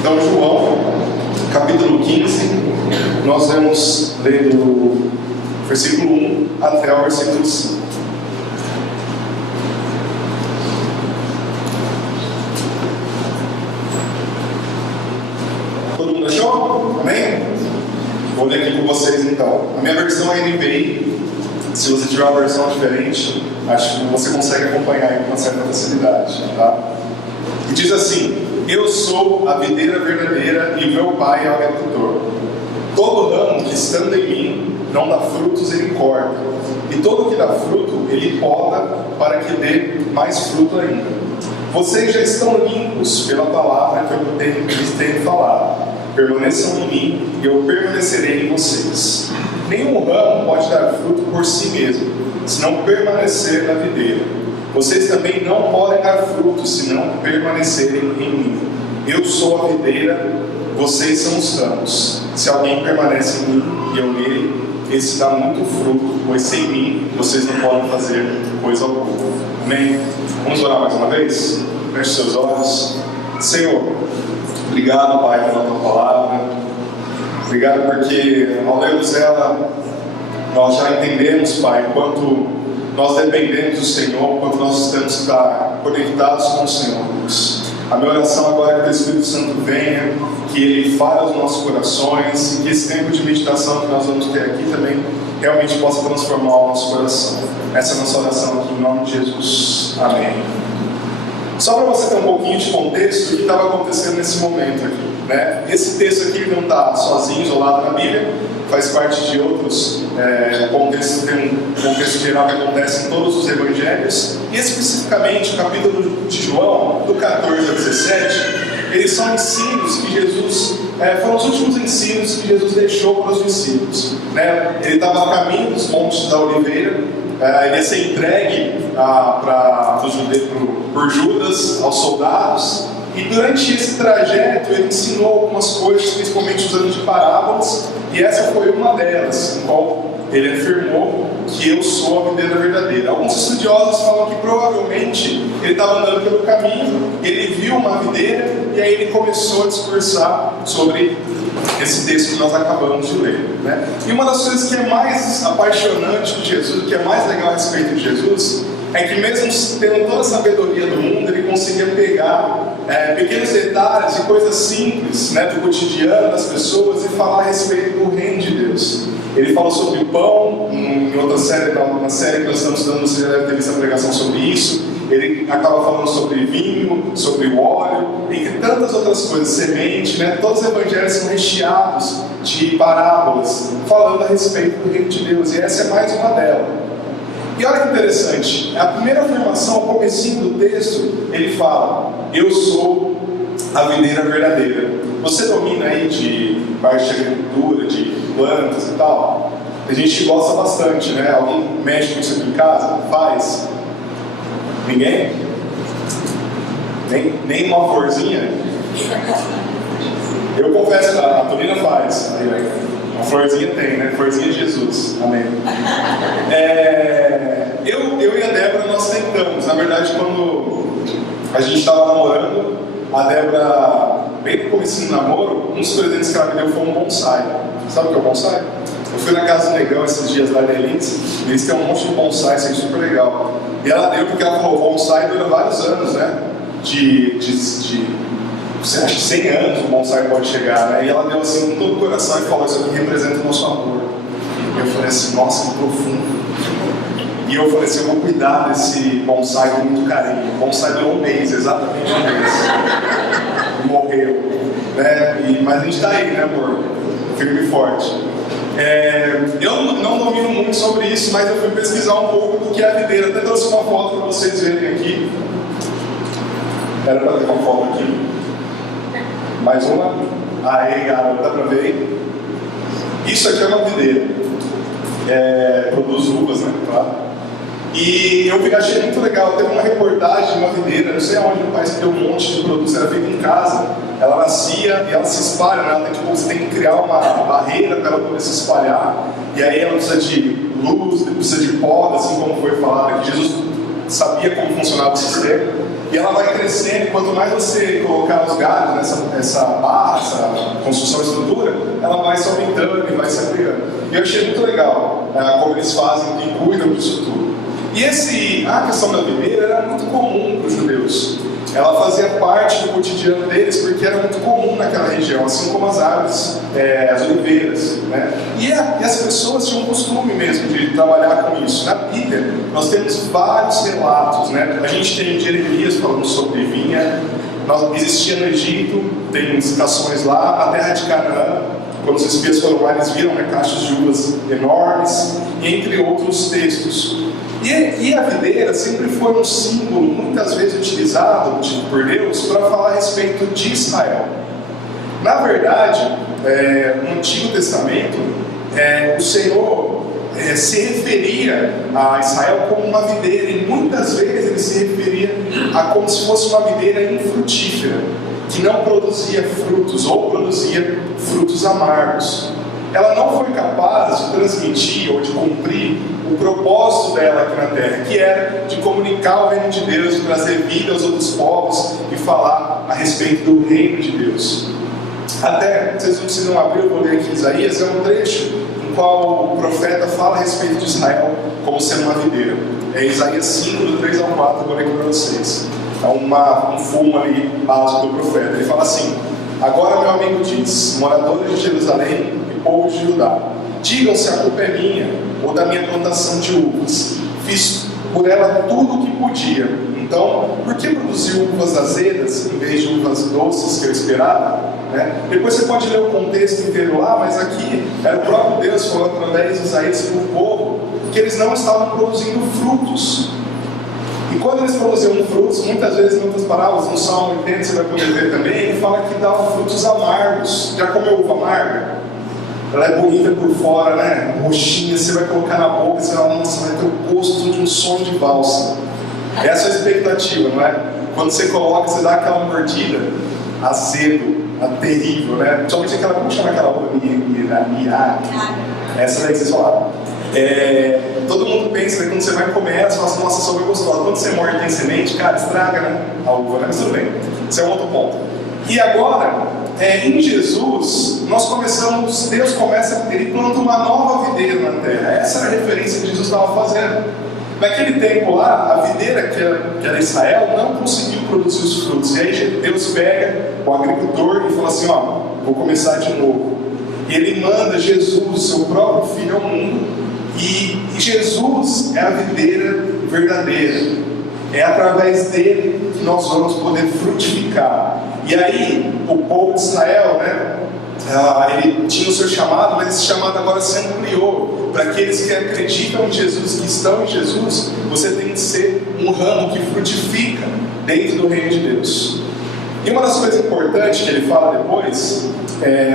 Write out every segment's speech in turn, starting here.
Então, João, capítulo 15, nós vamos ler do versículo 1 até o versículo 5. Todo mundo achou? Amém? Vou ler aqui com vocês então. A minha versão é NVI. Se você tiver uma versão diferente, acho que você consegue acompanhar com uma certa facilidade, tá? E diz assim: eu sou a videira verdadeira e meu pai é o agricultor. Todo ramo que estando em mim não dá frutos, ele corta. E todo que dá fruto, ele poda para que dê mais fruto ainda. Vocês já estão limpos pela palavra que eu lhes tenho falado. Permaneçam em mim e eu permanecerei em vocês. Nenhum ramo pode dar fruto por si mesmo, se não permanecer na videira. Vocês também não podem dar fruto, se não permanecerem em mim. Eu sou a videira, vocês são os ramos. Se alguém permanece em mim e eu nele, esse dá muito fruto, pois sem mim vocês não podem fazer coisa alguma. Amém? Vamos orar mais uma vez? Feche seus olhos. Senhor, obrigado, Pai, pela tua palavra. Obrigado porque ao lermos ela, nós já entendemos, Pai, quanto nós dependemos do Senhor, quanto nós estamos que estar conectados com o Senhor, Deus. A minha oração agora é que o Espírito Santo venha, que Ele fale aos nossos corações, e que esse tempo de meditação que nós vamos ter aqui também realmente possa transformar o nosso coração. Essa é a nossa oração aqui em nome de Jesus. Amém. Só para você ter um pouquinho de contexto do que estava acontecendo nesse momento aqui, né? Esse texto aqui não está sozinho, isolado na Bíblia, faz parte de outros contextos, tem um contexto geral que acontece em todos os evangelhos, e especificamente o capítulo de João, do 14 a 17, eles são ensinos que Jesus, foram os últimos ensinos que Jesus deixou para os discípulos, né? Ele estava a caminho dos montes da Oliveira, ele ia ser entregue por Judas aos soldados, e durante esse trajeto ele ensinou algumas coisas, principalmente usando de parábolas, e essa foi uma delas, em qual ele afirmou que eu sou a videira verdadeira. Alguns estudiosos falam que provavelmente ele estava andando pelo caminho, ele viu uma videira e aí ele começou a discursar sobre esse texto que nós acabamos de ler, né? E uma das coisas que é mais apaixonante de Jesus, que é mais legal a respeito de Jesus, é que mesmo tendo toda a sabedoria do mundo, ele conseguia pegar pequenos detalhes e coisas simples, né, do cotidiano das pessoas e falar a respeito do reino de Deus. Ele falou sobre pão, em outra série, uma série que nós estamos dando, você já deve ter visto a pregação sobre isso. Ele acaba falando sobre vinho, sobre o óleo, entre tantas outras coisas, semente, né? Todos os evangelhos são recheados de parábolas, falando a respeito do reino de Deus, e essa é mais uma delas. E olha que interessante, a primeira afirmação, ao comecinho do texto, ele fala: eu sou a videira verdadeira. Você domina aí de parte de agricultura, de plantas e tal? A gente gosta bastante, né? Alguém mexe com isso aqui em casa? Faz? Ninguém? Nem uma florzinha? Eu confesso, a Tonina faz. Uma florzinha tem, né? Florzinha de Jesus. Amém. Eu e a Débora, nós tentamos. Na verdade, quando a gente estava namorando, a Débora, bem no começo do namoro, um dos presentes que ela me deu foi um bonsai. Sabe o que é o bonsai? Eu fui na casa do Negão esses dias lá de Elins, e eles têm um monte de bonsai, isso é super legal. E ela deu porque ela falou: o bonsai dura vários anos, né? Você acha que 100 anos o bonsai pode chegar, né? E ela deu assim com todo o coração e falou: isso aqui representa o nosso amor. E eu falei assim: nossa, que profundo. E eu falei assim: eu vou cuidar desse bonsai com muito carinho. O bonsai durou um mês, exatamente um mês. E morreu, né? Mas a gente está aí, né, amor? Firme e forte. Eu não domino muito sobre isso, mas eu fui pesquisar um pouco do que é a videira. Até trouxe uma foto para vocês verem aqui. Era para ter uma foto aqui. Mais uma. Aí, garoto, dá para ver aí? Isso aqui é uma videira. Produz uvas, né? Claro. E eu achei muito legal. Teve uma reportagem de uma videira, não sei aonde no país, que deu um monte de produtos, era feito em casa. Ela nascia e ela se espalha, né? Você tem que criar uma barreira para ela poder se espalhar. E aí ela precisa de luz, precisa de poda, assim como foi falado aqui. Jesus sabia como funcionava o sistema. E ela vai crescendo, e quanto mais você colocar os galhos nessa barra, essa construção, estrutura, ela vai se aumentando e vai se ampliando. E eu achei muito legal como eles fazem, que cuidam disso tudo. E a questão da videira era muito comum para os judeus. Ela fazia parte do cotidiano deles, porque era muito comum naquela região, assim como as árvores, as oliveiras, né? E as pessoas tinham o costume mesmo de trabalhar com isso. Na Bíblia, nós temos vários relatos, né? A gente tem Jeremias falando sobre vinha, existia no Egito, tem citações lá, na terra de Canaã, quando os espias foram lá, eles viram, né, caixas de uvas enormes, entre outros textos. E a videira sempre foi um símbolo, muitas vezes utilizado por Deus, para falar a respeito de Israel. Na verdade, no Antigo Testamento, o Senhor se referia a Israel como uma videira, e muitas vezes ele se referia a como se fosse uma videira infrutífera, que não produzia frutos, ou produzia frutos amargos. Ela não foi capaz de transmitir ou de cumprir o propósito dela aqui na terra, que era de comunicar o reino de Deus, de trazer vida aos outros povos e falar a respeito do reino de Deus. Até, vocês não precisam abrir, eu vou ler aqui Isaías, é um trecho em qual o profeta fala a respeito de Israel como sendo uma videira. É Isaías 5, do 3 ao 4, eu vou ler aqui para vocês. É um fumo ali básico do profeta. Ele fala assim: agora meu amigo diz, moradores de Jerusalém e povo de Judá, digam se a culpa é minha ou da minha plantação de uvas. Fiz por ela tudo o que podia. Então, por que produziu uvas azedas em vez de uvas doces que eu esperava? Depois você pode ler o contexto inteiro lá, mas aqui era o próprio Deus falando através de Isaías para o povo que eles não estavam produzindo frutos. E quando eles produziam frutos, muitas vezes em outras parábolas, no Salmo 80 você vai poder ver também, ele fala que davam frutos amargos. Já comeu uva amarga? Ela é bonita por fora, né? Roxinha, você vai colocar na boca, você vai falar, nossa, vai ter o gosto de um som de valsa. Essa é a expectativa, não é? Quando você coloca, você dá aquela mordida, azedo, terrível, né? Principalmente aquela, como chama aquela uva? Mirá. Essa daí que vocês falaram. Todo mundo pensa que quando você vai comer, você fala assim, nossa, essa uva é gostosa. Quando você morde e tem semente, cara, estraga, né? A uva, né? Mas tudo bem. Esse é um outro ponto. E agora, em Jesus, Deus começa, ele planta uma nova videira na terra. Essa era a referência que Jesus estava fazendo. Naquele tempo lá, a videira que era Israel não conseguiu produzir os frutos. E aí Deus pega o agricultor e fala assim, ó, vou começar de novo. E ele manda Jesus, seu próprio filho, ao mundo. E Jesus é a videira verdadeira. É através dele que nós vamos poder frutificar. E aí, o povo de Israel, né? Ele tinha o seu chamado, mas esse chamado agora se ampliou. Para aqueles que acreditam em Jesus, que estão em Jesus, você tem que ser um ramo que frutifica dentro do reino de Deus. E uma das coisas importantes que ele fala depois,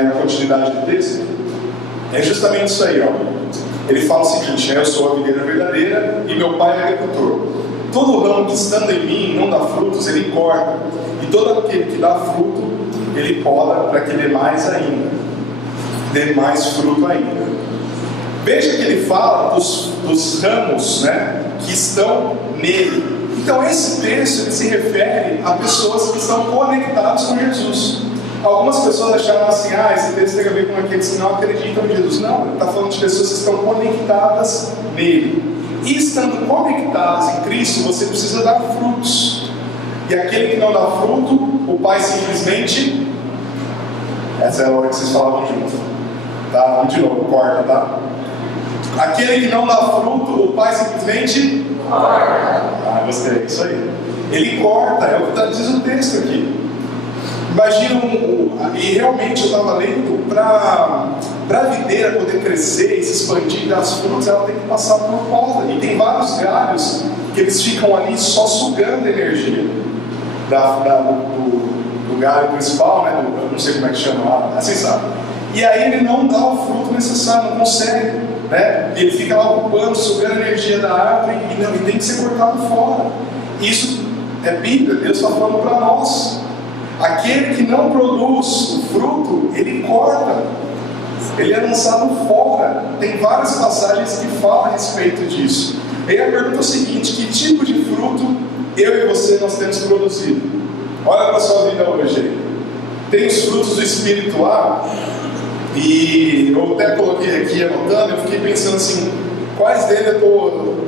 na continuidade do texto, é justamente isso aí, ó. Ele fala o seguinte, eu sou a videira verdadeira e meu pai é agricultor. Todo ramo que estando em mim não dá frutos, ele corta. E todo aquele que dá fruto, ele poda para que dê mais ainda. Dê mais fruto ainda. Veja que ele fala dos ramos, né, que estão nele. Então esse texto ele se refere a pessoas que estão conectadas com Jesus. Algumas pessoas acharam assim, esse texto tem a ver com aqueles que não acreditam em Jesus. Não, ele está falando de pessoas que estão conectadas nele. E estando conectadas em Cristo, você precisa dar frutos. E aquele que não dá fruto, o Pai simplesmente... Essa é a hora que vocês falavam junto. Tá? Vamos de novo, corta, tá? Aquele que não dá fruto, o Pai simplesmente... Gostei, isso aí. Ele corta, é o que diz o texto aqui. Imagina, e realmente eu estava lendo, para a videira poder crescer e se expandir e dar as frutas, ela tem que passar por poda. E tem vários galhos que eles ficam ali só sugando energia do galho principal, né? Eu não sei como é que chama lá, assim sabe. E aí ele não dá o fruto necessário, não consegue, né? Ele fica lá ocupando, sugando a energia da árvore e tem que ser cortado fora. Isso é Bíblia, Deus está falando para nós. Aquele que não produz o fruto, ele corta, ele é lançado fora. Tem várias passagens que falam a respeito disso. E aí a pergunta é o seguinte: que tipo de fruto eu e você, nós temos produzido? Olha para a sua vida hoje. Tem os frutos do Espírito lá, e eu até coloquei aqui anotando, eu fiquei pensando assim, quais deles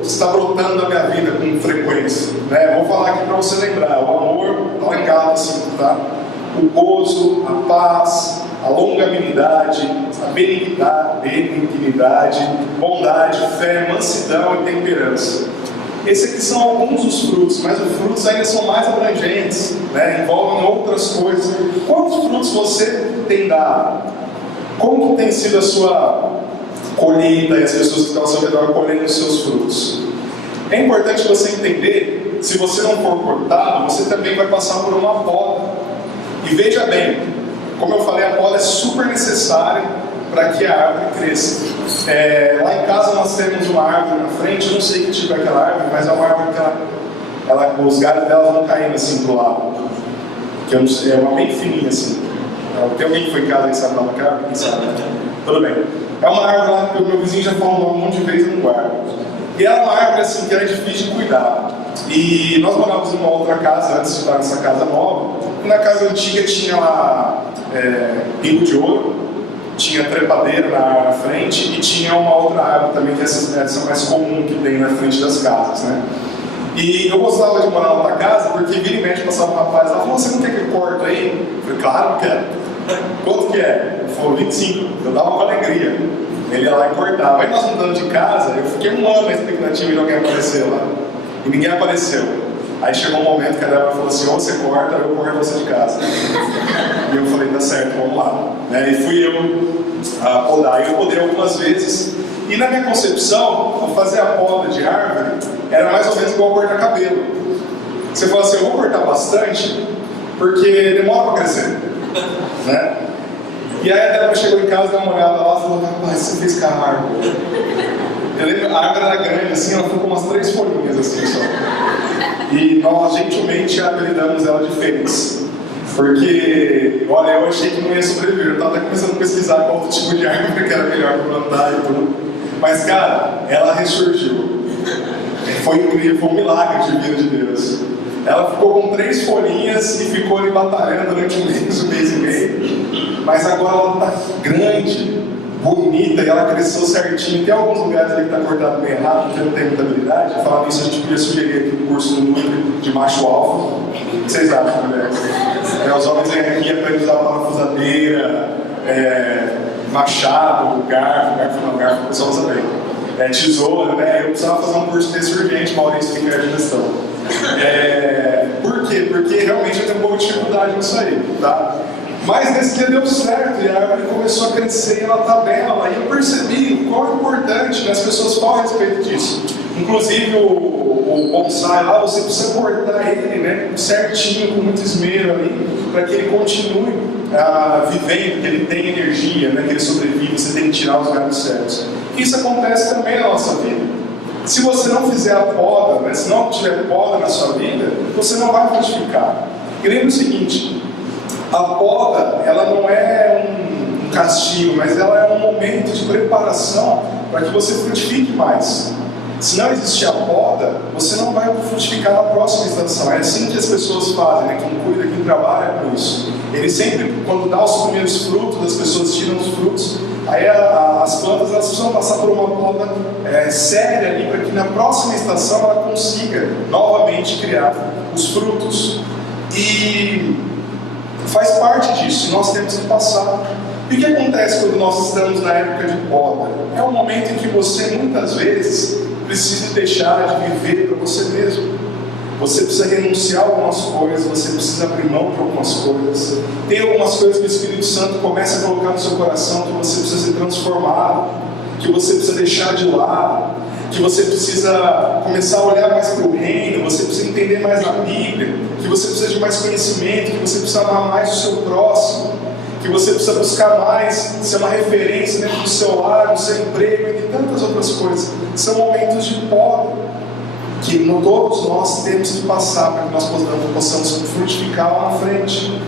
está brotando na minha vida com frequência? Né? Vou falar aqui para você lembrar: o amor, está lá em Gálatas 5, tá? O gozo, a paz, a longanimidade, a benignidade, bondade, fé, mansidão e temperança. Esses aqui são alguns dos frutos, mas os frutos ainda são mais abrangentes, né? Envolvem outras coisas. Quantos frutos você tem dado? Como que tem sido a sua colheita e as pessoas que estão ao seu redor colhendo os seus frutos? É importante você entender, se você não for cortado, você também vai passar por uma poda. E veja bem, como eu falei, a poda é super necessária para que a árvore cresça. Lá em casa nós temos uma árvore na frente, eu não sei que tipo é aquela árvore, mas é uma árvore que os galhos dela vão caindo assim pro lado. Que eu não sei, é uma bem fininha assim. Tem alguém que foi em casa e sabe lá na árvore? Quem sabe? Tudo bem. É uma árvore lá que o meu vizinho já falou um monte de vezes no guarda. E era uma árvore assim que era difícil de cuidar. E nós morávamos em uma outra casa antes de estar nessa casa nova. E na casa antiga tinha lá pingo de ouro, tinha trepadeira na frente e tinha uma outra árvore também, que essa mais comum que tem na frente das casas, né? E eu gostava de morar na outra casa porque vira e mexe passava um rapaz lá, falou: você não quer que eu corte aí? Eu falei: claro que quero. Quanto que é? Ele falou: 25. Eu dava com alegria. Ele ia lá e cortava. Aí nós mudando de casa, eu fiquei um ano na expectativa de alguém aparecer lá. E ninguém apareceu. Aí chegou um momento que a Débora falou assim: ou você corta, ou eu corto você de casa. E eu falei: tá certo, vamos lá. E fui eu a podar. Eu podei algumas vezes. E na minha concepção, fazer a poda de árvore era mais ou menos igual cortar cabelo. Você fala assim: eu vou cortar bastante, porque demora para crescer. Né? E aí a Débora chegou em casa, deu uma olhada lá e falou: rapaz, você fez com a árvore. Eu lembro, a árvore era grande assim, ela ficou com umas 3 folhinhas assim só. E nós gentilmente apelidamos ela de Fênix. Porque, olha, eu achei que não ia sobreviver. Eu estava até começando a pesquisar qual outro tipo de árvore que era melhor para plantar e tudo. Mas, cara, ela ressurgiu. Foi incrível, foi um milagre de vida de Deus. Ela ficou com 3 folhinhas e ficou ali batalhando durante um mês e meio. Mas agora ela está grande, bonita, e ela cresceu certinho. Tem alguns lugares ali que está cortado bem errado, porque não tem muita habilidade. Falando nisso, a gente podia sugerir aqui um curso no Nutri de macho alfa. O que vocês acham, mulheres? Os homens vêm aqui aprendem a usar parafusadeira, machado, garfo o pessoal usa bem. Tesoura, né? Eu precisava fazer um curso desse urgente, Maurício, que quer gestão. Por quê? Porque realmente eu tenho um pouco de dificuldade nisso aí, tá? Mas nesse dia deu certo, e a árvore começou a crescer, e ela está bela, e eu percebi o quão importante, né? As pessoas falam a respeito disso. Inclusive o bonsai lá, você precisa cortar ele, né, certinho, com muito esmero ali, para que ele continue vivendo, que ele tenha energia, né, que ele sobrevive. Você tem que tirar os galhos certos. Isso acontece também na nossa vida. Se você não fizer a poda, né, se não tiver poda na sua vida, você não vai frutificar. E lembra o seguinte: a poda, ela não é um castigo, mas ela é um momento de preparação para que você frutifique mais. Se não existir a poda, você não vai frutificar na próxima estação. É assim que as pessoas fazem, né? Quem cuida, quem trabalha com isso. Ele sempre, quando dá os primeiros frutos, as pessoas tiram os frutos. Aí as plantas, elas precisam passar por uma poda séria ali, para que na próxima estação ela consiga novamente criar os frutos. E faz parte disso, nós temos que passar. E o que acontece quando nós estamos na época de poda? É um momento em que você, muitas vezes, precisa deixar de viver para você mesmo. Você precisa renunciar a algumas coisas, você precisa abrir mão de algumas coisas. Tem algumas coisas que o Espírito Santo começa a colocar no seu coração que você precisa ser transformado, que você precisa deixar de lado, que você precisa começar a olhar mais para o reino, você precisa entender mais a Bíblia, que você precisa de mais conhecimento, que você precisa amar mais o seu próximo, que você precisa buscar mais ser uma referência dentro do seu lar, no seu emprego e tantas outras coisas. São momentos de poda que todos nós temos que passar para que nós possamos frutificar lá na frente.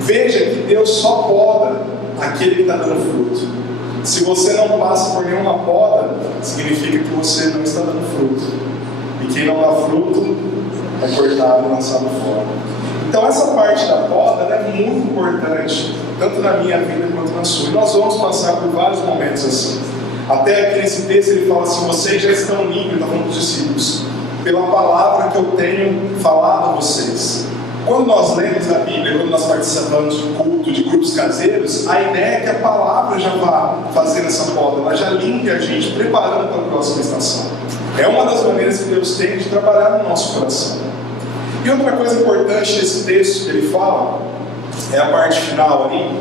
Veja que Deus só poda aquele que está dando fruto. Se você não passa por nenhuma poda, significa que você não está dando fruto. E quem não dá fruto é cortado e lançado fora. Então essa parte da poda é muito importante, tanto na minha vida quanto na sua. E nós vamos passar por vários momentos assim. Até aqui nesse texto ele fala assim: vocês já estão limpos, está falando dos discípulos, pela palavra que eu tenho falado a vocês. Quando nós lemos a Bíblia, quando nós participamos de culto, de grupos caseiros, a ideia é que a palavra já vá fazer essa poda, ela já limpe a gente, preparando para a próxima estação. É uma das maneiras que Deus tem de trabalhar no nosso coração. E outra coisa importante desse texto que ele fala, é a parte final ali,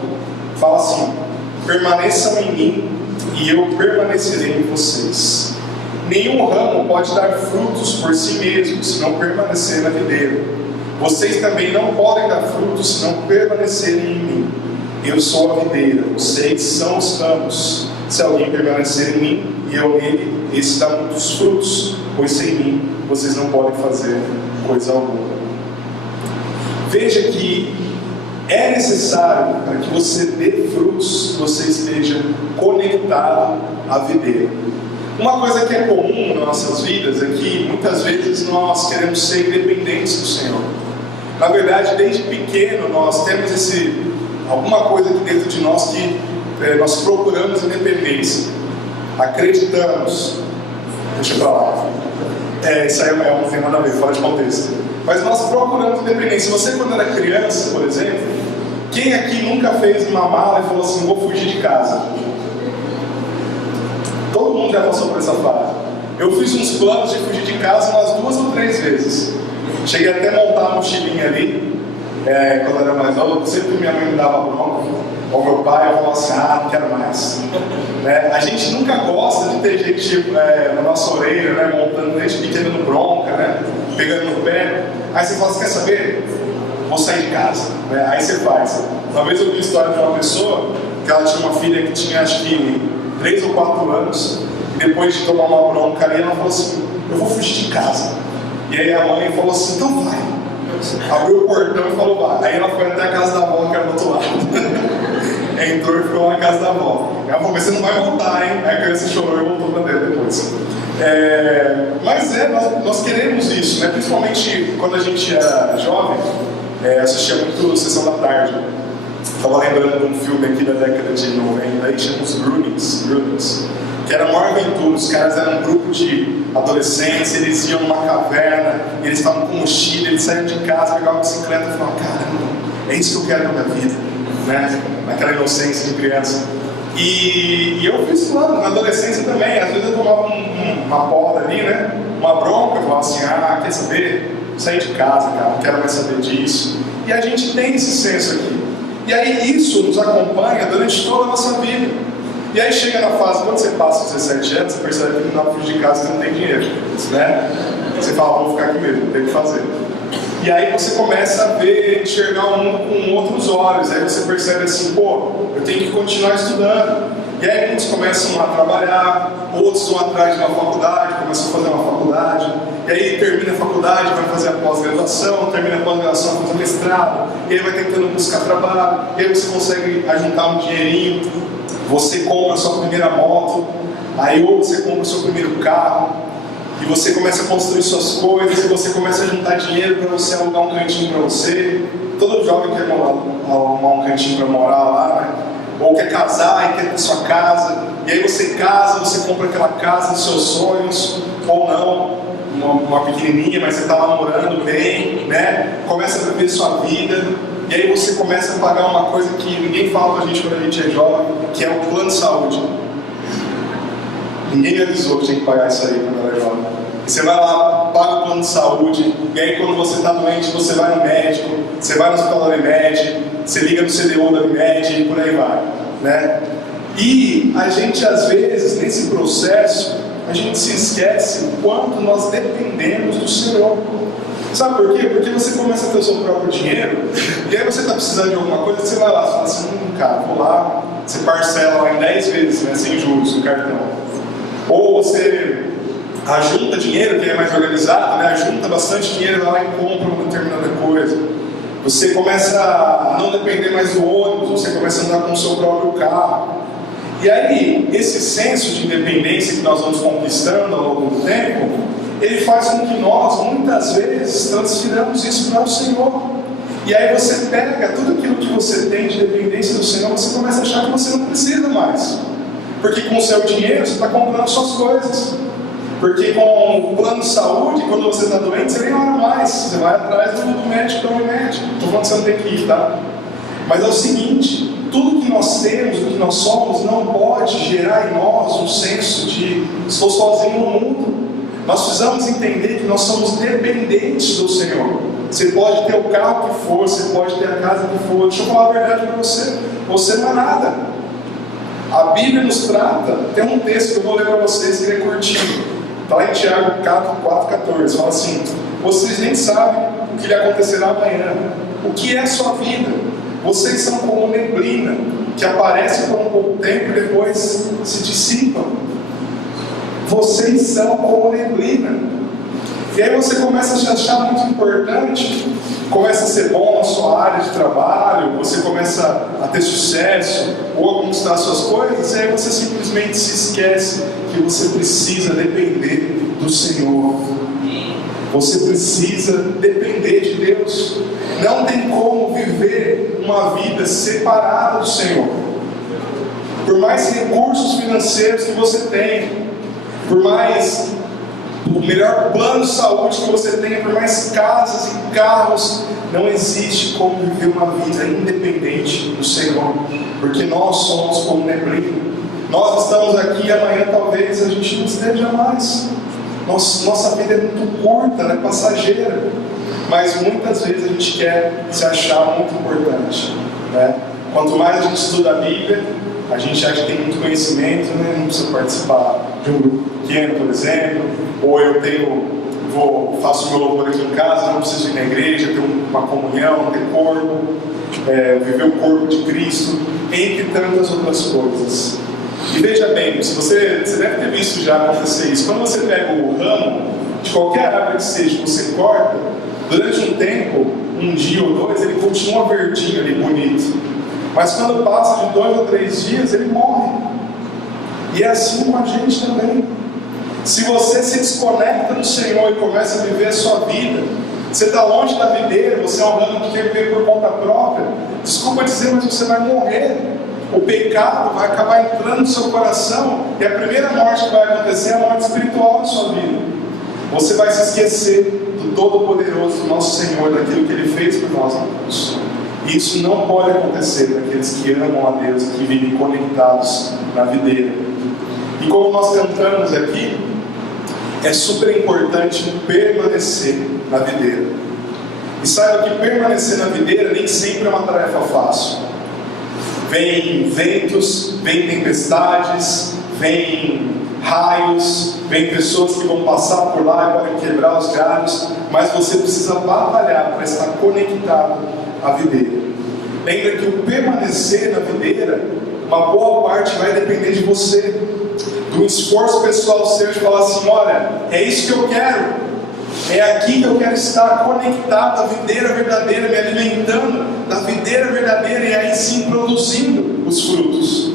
fala assim: permaneçam em mim e eu permanecerei em vocês. Nenhum ramo pode dar frutos por si mesmo, se não permanecer na videira. Vocês também não podem dar frutos se não permanecerem em mim. Eu sou a videira, vocês são os ramos. Se alguém permanecer em mim e eu nele, esse dá muitos frutos, pois sem mim vocês não podem fazer coisa alguma. Veja que é necessário, para que você dê frutos, você esteja conectado à videira. Uma coisa que é comum nas nossas vidas é que muitas vezes nós queremos ser independentes do Senhor. Na verdade, desde pequeno nós temos alguma coisa aqui dentro de nós que nós procuramos independência. Acreditamos. Deixa eu falar. Isso aí é um tema nada a ver, fora de contexto. Mas nós procuramos independência. Você, quando era criança, por exemplo, quem aqui nunca fez uma mala e falou assim: vou fugir de casa? Todo mundo já passou por essa fase. Eu fiz uns planos de fugir de casa umas 2 ou 3 vezes. Cheguei até a montar a mochilinha ali, quando eu era mais novo. Sempre minha mãe me dava bronca, ou meu pai, eu falava assim: não quero mais. A gente nunca gosta de ter gente na nossa orelha, montando desde pequeno no bronca, pegando no pé. Aí você fala assim: quer saber? Vou sair de casa. Aí você faz. Uma vez eu vi a história de uma pessoa que ela tinha uma filha que tinha acho que 3 ou 4 anos, e depois de tomar uma bronca ali, ela falou assim: eu vou fugir de casa. E aí a mãe falou assim: então vai. Abriu o portão e falou: vai. Aí ela foi até a casa da avó, que era do outro lado. Entrou e ficou na casa da avó. Ela falou: mas você não vai voltar, hein? Aí a criança chorou e voltou para dentro depois. Mas nós queremos isso, principalmente quando a gente era jovem, assistia muito Sessão da Tarde. Estava lembrando de um filme aqui da década de 90, aí chama os Grunions, que era a maior aventura. Os caras eram um grupo de adolescentes, eles iam numa caverna, eles estavam com mochila, eles saíam de casa, pegavam a bicicleta e falavam: caramba, é isso que eu quero na minha vida, naquela inocência de criança. E eu fiz plano na adolescência também. Às vezes eu tomava uma poda ali, uma bronca, eu falava assim: quer saber? Sair de casa, cara, não quero mais saber disso. E a gente tem esse senso aqui. E aí isso nos acompanha durante toda a nossa vida. E aí chega na fase, quando você passa os 17 anos, você percebe que não dá para fugir de casa, que não tem dinheiro, Você fala: vou ficar aqui mesmo, tem que fazer. E aí você começa a ver, enxergar o mundo com outros olhos. Aí você percebe assim: eu tenho que continuar estudando. E aí muitos começam a trabalhar, outros vão atrás de uma faculdade, começam a fazer uma faculdade. E aí termina a faculdade, vai fazer a pós-graduação, termina a pós-graduação, vai fazer mestrado. E aí vai tentando buscar trabalho. E aí você consegue ajuntar um dinheirinho. Você compra a sua primeira moto, aí ou você compra o seu primeiro carro, e você começa a construir suas coisas, e você começa a juntar dinheiro para você alugar um cantinho para você. Todo jovem quer arrumar um cantinho para morar lá, ou quer casar e quer ter sua casa. E aí você casa, você compra aquela casa dos seus sonhos, ou não, uma pequenininha, mas você está lá morando bem, começa a viver sua vida. E aí você começa a pagar uma coisa que ninguém fala pra gente quando a gente é jovem, que é o plano de saúde. Ninguém me avisou que tinha que pagar isso aí quando eu era jovem. E você vai lá, paga o plano de saúde, e aí quando você está doente, você vai no médico, você vai no hospital da Unimed, você liga no CDU da Unimed e por aí vai. E a gente às vezes, nesse processo, a gente se esquece o quanto nós dependemos do Senhor. Sabe por quê? Porque você começa a ter o seu próprio dinheiro, e aí você está precisando de alguma coisa, você vai lá, você fala assim: cara, vou lá, você parcela lá em 10 vezes, sem juros no cartão. Ou você ajunta dinheiro, que é mais organizado, ajunta bastante dinheiro lá e compra uma determinada coisa. Você começa a não depender mais do ônibus, você começa a andar com o seu próprio carro. E aí, esse senso de independência que nós vamos conquistando ao longo do tempo, ele faz com que nós, muitas vezes, transfiramos isso para o Senhor. E aí você pega tudo aquilo que você tem de dependência do Senhor, você começa a achar que você não precisa mais. Porque com o seu dinheiro você está comprando suas coisas. Porque com o plano de saúde, quando você está doente, você nem ora mais. Você vai atrás do médico ou remédio. Estou falando que você não tem que ir, tá? Mas é o seguinte, tudo que nós temos, o que nós somos, não pode gerar em nós um senso de estou sozinho no mundo. Nós precisamos entender que nós somos dependentes do Senhor. Você pode ter o carro que for, você pode ter a casa que for. Deixa eu falar a verdade para você. Você não é nada. A Bíblia nos trata, tem um texto que eu vou ler para vocês que é curtinho. Está lá em Tiago 4,14. Fala assim: vocês nem sabem o que lhe acontecerá amanhã. O que é a sua vida? Vocês são como neblina, que aparece por um pouco tempo e depois se dissipam. Vocês são como neblina. E aí você começa a se achar muito importante, começa a ser bom na sua área de trabalho, você começa a ter sucesso, ou a conquistar suas coisas, e aí você simplesmente se esquece que você precisa depender do Senhor. Você precisa depender de Deus. Não tem como viver uma vida separada do Senhor. Por mais recursos financeiros que você tenha, por mais o melhor plano de saúde que você tenha, por mais casas e carros, não existe como viver uma vida independente do Senhor, porque nós somos como neblina. Nós estamos aqui e amanhã talvez a gente não esteja mais. Nossa vida é muito curta, é passageira, mas muitas vezes a gente quer se achar muito importante, né? Quanto mais a gente estuda a Bíblia, a gente acha que tem muito conhecimento, né? Não precisa participar de um grupo pequeno, por exemplo, ou faço meu louvor aqui em casa, não preciso ir na igreja, ter uma comunhão, ter corpo, viver o corpo de Cristo, entre tantas outras coisas. E veja bem, você deve ter visto já acontecer isso. Quando você pega o ramo de qualquer árvore que seja, você corta, durante um tempo, um dia ou dois, ele continua verdinho ali, bonito. Mas quando passa de 2 ou 3 dias, ele morre. E é assim com a gente também. Se você se desconecta do Senhor e começa a viver a sua vida, você está longe da videira, você é um ramo que quer viver por conta própria, desculpa dizer, mas você vai morrer. O pecado vai acabar entrando no seu coração, e a primeira morte que vai acontecer é a morte espiritual da sua vida. Você vai se esquecer do Todo-Poderoso, do nosso Senhor, daquilo que Ele fez por nós na cruz. E isso não pode acontecer para aqueles que amam a Deus e que vivem conectados na videira. E como nós cantamos aqui, é super importante permanecer na videira. E saiba que permanecer na videira nem sempre é uma tarefa fácil. Vem ventos, vem tempestades, vem raios, vem pessoas que vão passar por lá e podem quebrar os galhos, mas você precisa batalhar para estar conectado à videira. Lembra que o permanecer na videira, uma boa parte vai depender de você, do esforço pessoal seu de falar assim: olha, é isso que eu quero, é aqui que eu quero estar conectado à videira verdadeira, me alimentando da videira verdadeira e aí sim produzindo os frutos.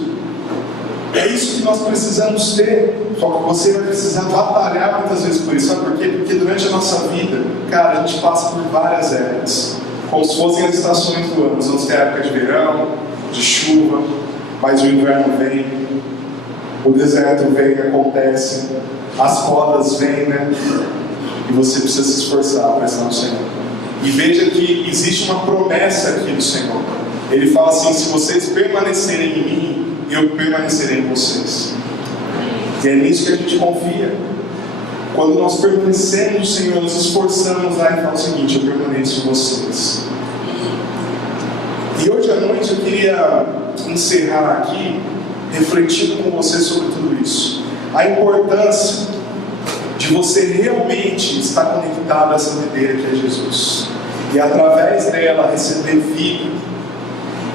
É isso que nós precisamos ter. Só que você vai precisar batalhar muitas vezes por isso. Sabe por quê? Porque durante a nossa vida, cara, a gente passa por várias épocas, como se fossem as estações do ano. Nós vamos ter a época de verão, de chuva, mas o inverno vem, o deserto vem e acontece, as podas vêm, né? E você precisa se esforçar para estar no Senhor. E veja que existe uma promessa aqui do Senhor. Ele fala assim: se vocês permanecerem em mim, eu permanecerei em vocês. E é nisso que a gente confia. Quando nós permanecemos no Senhor, nos esforçamos lá e fala o seguinte: eu permaneço em vocês. E hoje à noite eu queria encerrar aqui, refletindo com você sobre tudo isso. A importância de você realmente estar conectado a essa videira que é Jesus, e através dela receber vida.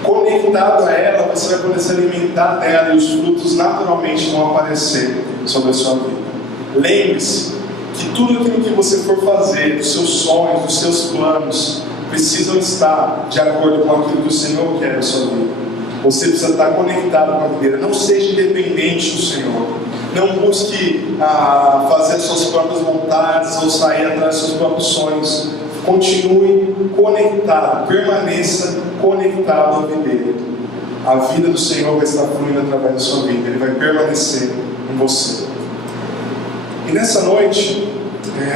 Conectado a ela, você vai poder se alimentar dela e os frutos naturalmente vão aparecer sobre a sua vida. Lembre-se que tudo aquilo que você for fazer, dos seus sonhos, dos seus planos, precisam estar de acordo com aquilo que o Senhor quer na sua vida. Você precisa estar conectado com a videira. Não seja independente do Senhor. Não busque fazer as suas próprias vontades ou sair atrás dos seus próprios sonhos. Continue conectado, permaneça conectado à videira. A vida do Senhor vai estar fluindo através da sua vida, Ele vai permanecer em você. E nessa noite,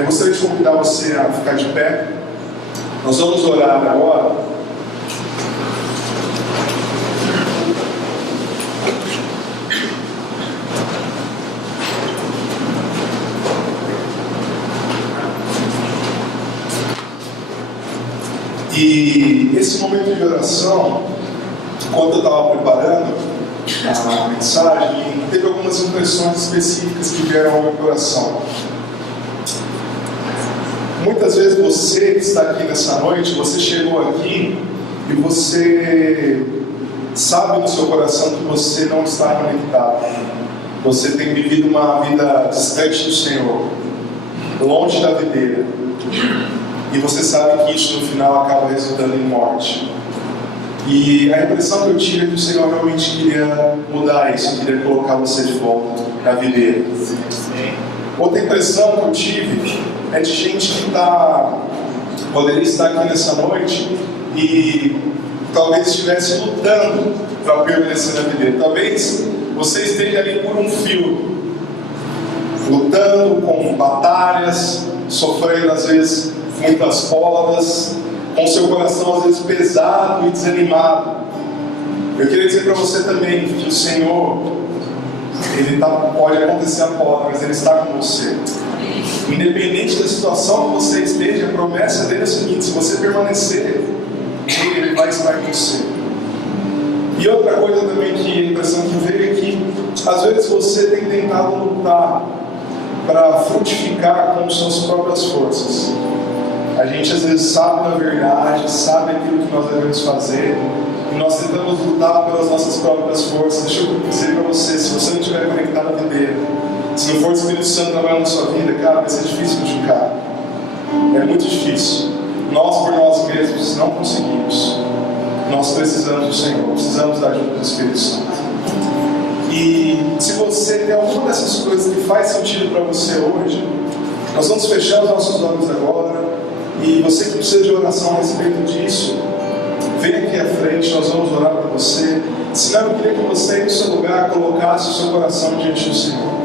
gostaria de convidar você a ficar de pé. Nós vamos orar agora. E esse momento de oração, quando eu estava preparando a mensagem, teve algumas impressões específicas que vieram ao meu coração. Muitas vezes você que está aqui nessa noite, você chegou aqui e você sabe no seu coração que você não está conectado. Você tem vivido uma vida distante do Senhor, longe da videira. E você sabe que isso no final acaba resultando em morte. E a impressão que eu tive é que o Senhor realmente queria mudar isso, queria colocar você de volta na videira. Outra impressão que eu tive é de gente que poderia estar aqui nessa noite e talvez estivesse lutando para permanecer na videira. Talvez você esteja ali por um fio, lutando com batalhas, sofrendo às vezes muitas podas, com seu coração às vezes pesado e desanimado. Eu queria dizer para você também que o Senhor, pode acontecer a poda, mas Ele está com você. Independente da situação que você esteja, a promessa dele é a seguinte: se você permanecer, Ele vai estar com você. E outra coisa também que a impressão que veio é que às vezes você tem tentado lutar para frutificar com suas próprias forças. A gente às vezes sabe da verdade, sabe aquilo que nós devemos fazer, e nós tentamos lutar pelas nossas próprias forças. Deixa eu dizer para você, se você não estiver conectado à videira, se não for o Espírito Santo trabalhando na sua vida, cara, vai ser difícil frutificar. É muito difícil. Nós por nós mesmos não conseguimos. Nós precisamos do Senhor, precisamos da ajuda do Espírito Santo. E se você tem alguma dessas coisas que faz sentido para você hoje, nós vamos fechar os nossos olhos agora. E você que precisa de oração a respeito disso, vem aqui à frente, nós vamos orar para você. Se não, eu queria que você, no seu lugar, colocasse o seu coração diante do Senhor.